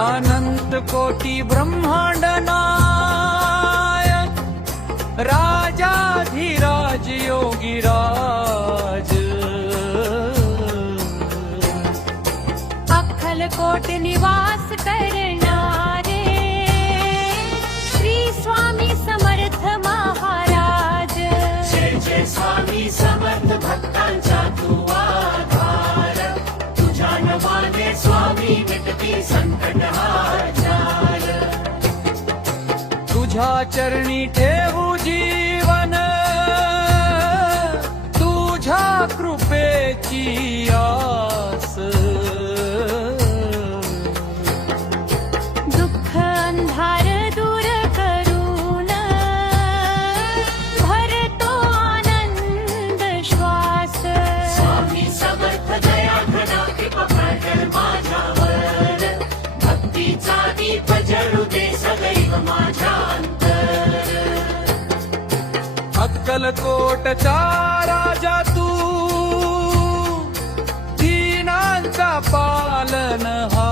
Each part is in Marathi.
अनंत कोटी ब्रह्मांड नायक राजाधिराज योगीराज अक्कलकोट निवास करणारे श्री स्वामी समर्थ महाराज जय जय स्वामी समर्थ भक्तांचा तू आधार तुझ्या नावाने स्वामी मिटती संकट हजार तुझ्या चरणी ठेवू जीवन तुझ्या कृपेची आस दुःख अंधार दूर करून भरतो आनंद श्वास स्वामी समर्थ दया घना कृपा कर माझ्यावर भक्तीचा दीप जळू दे सदैव माझ्या अंतर अक्कलकोटचा राजा तू दीनांचा पालनहार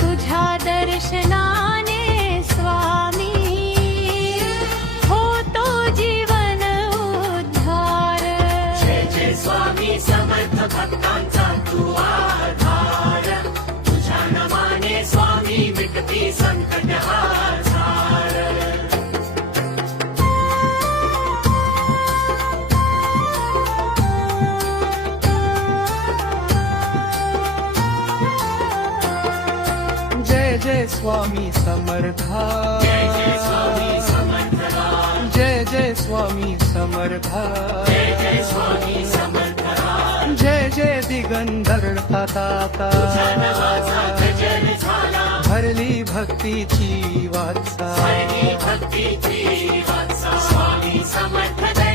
तुझ्या दर्शनाने स्वामी होतो जीवन उद्धार जय जय स्वामी समर्थ भक्तांचा तू आधार तुझ्या नावाने स्वामी मिटती संकट हजार जय जय स्वामी समर्था जय जय स्वामी समर्थराज जय जय स्वामी समर्था जय जय स्वामी समर्थराज जय जय दिगंधर ताता तुझ्या नावाचा गजर झाला भरली भक्तीची वाचा भरली भक्तीची वाचा स्वामी समर्थ दया